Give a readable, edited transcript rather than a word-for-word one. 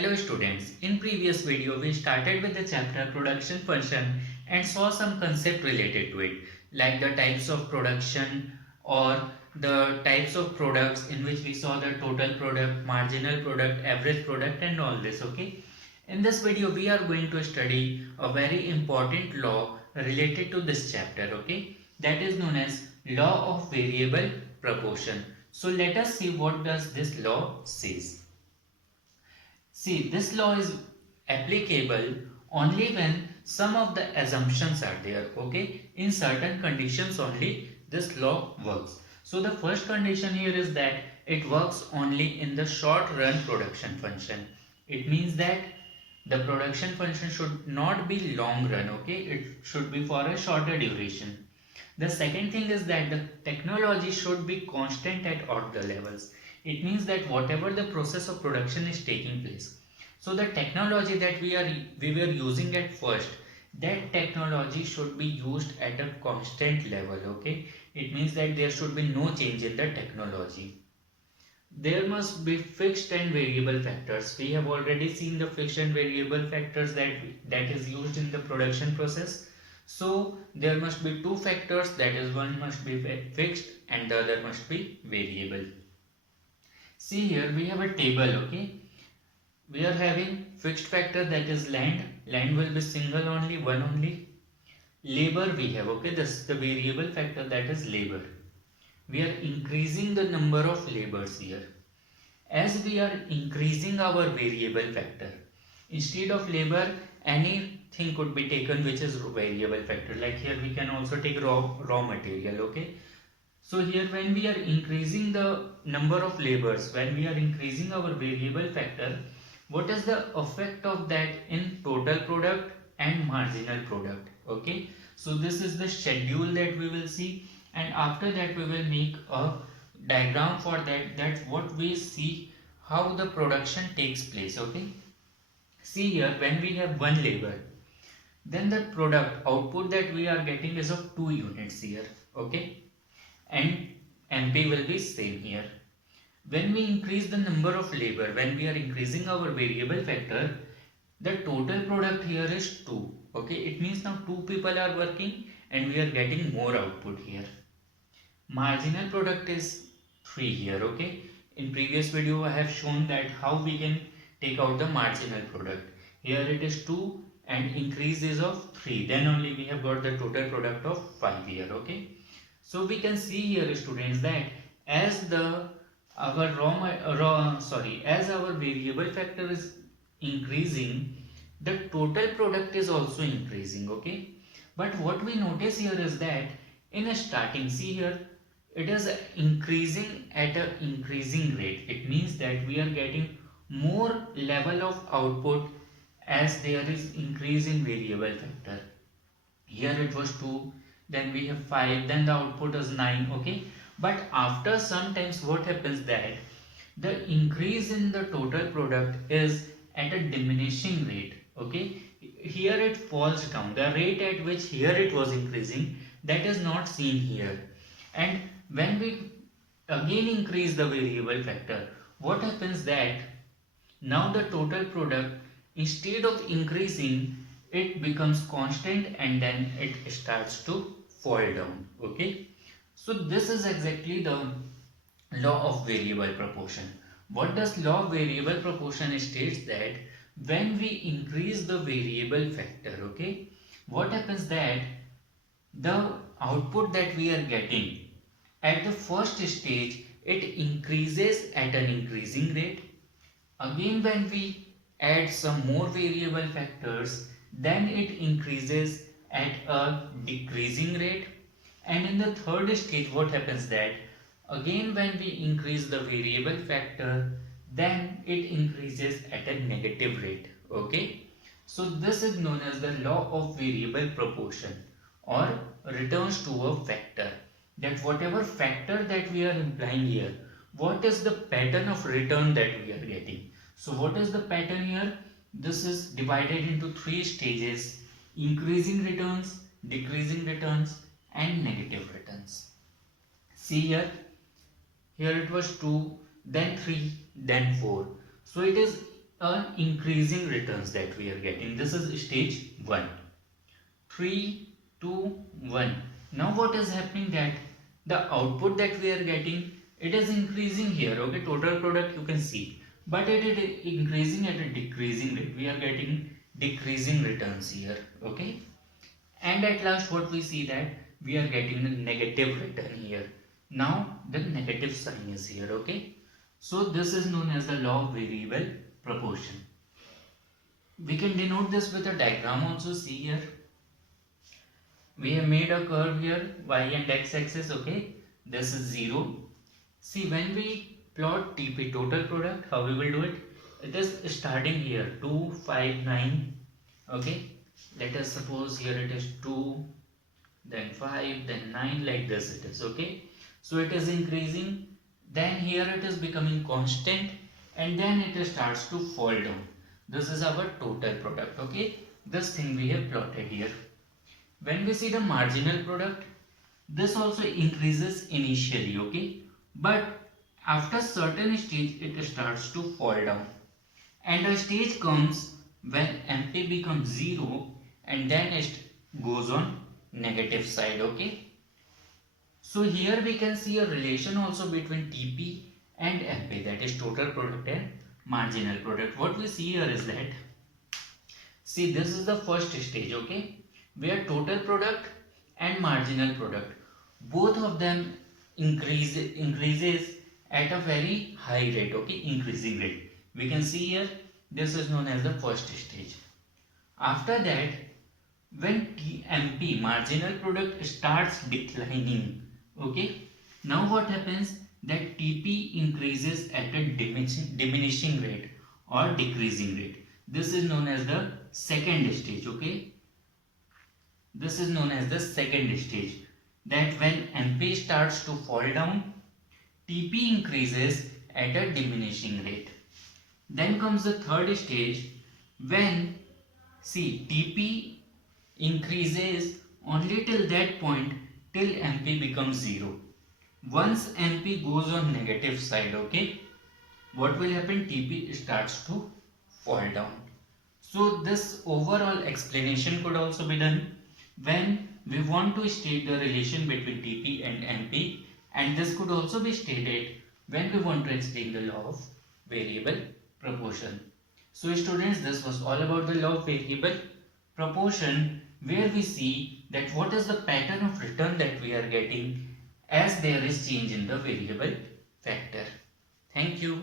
Hello students, in previous video we started with the chapter production function and saw some concept related to it like the types of production or the types of products in which we saw the total product, marginal product, average product and all this, okay. In this video we are going to study a very important law related to this chapter, okay, that is known as law of variable proportion. So let us see what does this law says. See, this law is applicable only when some of the assumptions are there, okay? In certain conditions only this law works. So the first condition here is that it works only in the short run production function. It means that the production function should not be long run, okay? It should be for a shorter duration. The second thing is that the technology should be constant at all the levels. It means that whatever the process of production is taking place. So the technology that we were using at first, that technology should be used at a constant level. Okay, it means that there should be no change in the technology. There must be fixed and variable factors. We have already seen the fixed and variable factors that is used in the production process. So there must be two factors, that is one must be fixed and the other must be variable. See here we have a table, okay. We are having fixed factor, that is land will be single only, one only. Labor we have, okay, this is the variable factor, that is labor. We are increasing the number of labors here. As we are increasing our variable factor, instead of labor anything could be taken which is variable factor, like here we can also take raw material, okay. So here when we are increasing the number of labors, when we are increasing our variable factor, what is the effect of that in total product and marginal product, okay. So this is the schedule that we will see, and after that we will make a diagram for that what we see how the production takes place, okay. See here when we have one labor, then the product output that we are getting is of 2 units here, okay, and MP will be same here. When we increase the number of labor, when we are increasing our variable factor, the total product here is 2. Okay, it means now 2 people are working and we are getting more output here. Marginal product is 3 here. Okay, in previous video I have shown that how we can take out the marginal product. Here it is 2 and increase is of 3. Then only we have got the total product of 5 here. Okay, so we can see here students that as the our as our variable factor is increasing, the total product is also increasing, okay. But what we notice here is that in a starting, see here, it is increasing at an increasing rate. It means that we are getting more level of output as there is increase in variable factor. Here it was 2, then we have 5, then the output is 9, okay. But after some times what happens that the increase in the total product is at a diminishing rate, okay. Here it falls down, the rate at which here it was increasing, that is not seen here. And when we again increase the variable factor, what happens that now the total product, instead of increasing, it becomes constant and then it starts to fall down, okay. So this is exactly the law of variable proportion. What does law of variable proportion states that when we increase the variable factor, okay, what happens that the output that we are getting at the first stage, it increases at an increasing rate. Again when we add some more variable factors, then it increases at a decreasing rate. And in the third stage what happens that again when we increase the variable factor, then it increases at a negative rate, okay. So this is known as the law of variable proportion, or returns to a factor, that whatever factor that we are implying here, what is the pattern of return that we are getting. So what is the pattern here? This is divided into 3 stages: increasing returns, decreasing returns and negative returns. See here it was 2, then 3, then 4. So it is increasing returns that we are getting. This is stage 1. 3, 2, 1. Now what is happening, that the output that we are getting, it is increasing here. Okay, total product you can see, but it is increasing at a decreasing rate. We are getting decreasing returns here. Okay, and at last what we see, that we are getting the negative return here. Now the negative sign is here. Okay, so this is known as the law of variable proportion. We can denote this with a diagram also. See here, we have made a curve here, y and x axis. Okay, this is 0. See, when we plot TP, total product, how we will do it? It is starting here 2, 5, 9. Okay, let us suppose here it is 2, then 5, then 9, like this it is. Okay, so it is increasing, then here it is becoming constant, and then it starts to fall down. This is our total product. Okay, this thing we have plotted here. When we see the marginal product, this also increases initially. Okay, but after certain stage it starts to fall down, and a stage comes when MP becomes 0, and then it goes on negative side. Okay, so here we can see a relation also between TP and MP, that is total product and marginal product. What we see here is that, see, this is the first stage. Okay, where total product and marginal product, both of them increases at a very high rate. Okay, increasing rate. We can see here, this is known as the first stage. After that, when TMP, marginal product, starts declining, okay, now what happens, that TP increases at a diminishing rate or decreasing rate. This is known as the second stage. Okay, this is known as the second stage, that when MP starts to fall down, TP increases at a diminishing rate. Then comes the third stage, when, see, TP increases only till that point, till MP becomes 0. Once MP goes on negative side, okay, what will happen? TP starts to fall down. So this overall explanation could also be done when we want to state the relation between TP and MP, and this could also be stated when we want to explain the law of variable proportion. So students, this was all about the law of variable proportion, where we see that what is the pattern of return that we are getting as there is change in the variable factor. Thank you.